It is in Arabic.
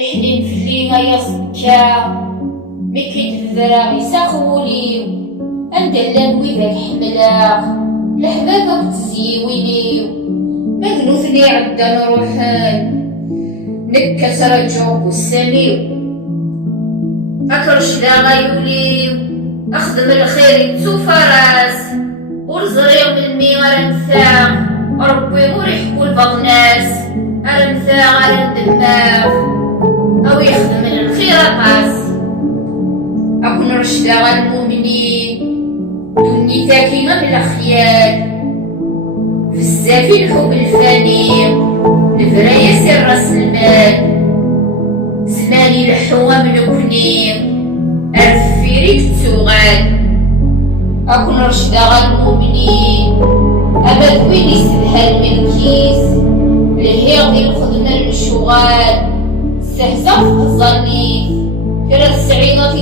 إحلين في غيا سكا مكيت الذراغي ساخوليو أندلان ويدا الحملا لحبابك تزيوينيو مذنوثني عدا نروحان نكس رجعوك والسميو أكرش دا غيوليو أخدم الخير يتسوفى راس ورزريو من الميغة رنثا ربي مريحكو البغناس أرنثا غير الدماغ أو يخدم الخير قاس أكون رشدا غالمؤمنين دوني تاكيمة بالأخيال في الزافي الحب الفاني الفرايا سر راس المال زماني لحوة ملكني أرفيريك تسوغال أكون رشدا غالمؤمنين أبد وين يسدها الملكيس الهيغ الخدمة المشوغال استهزأ في الظنيف كرا السعيدة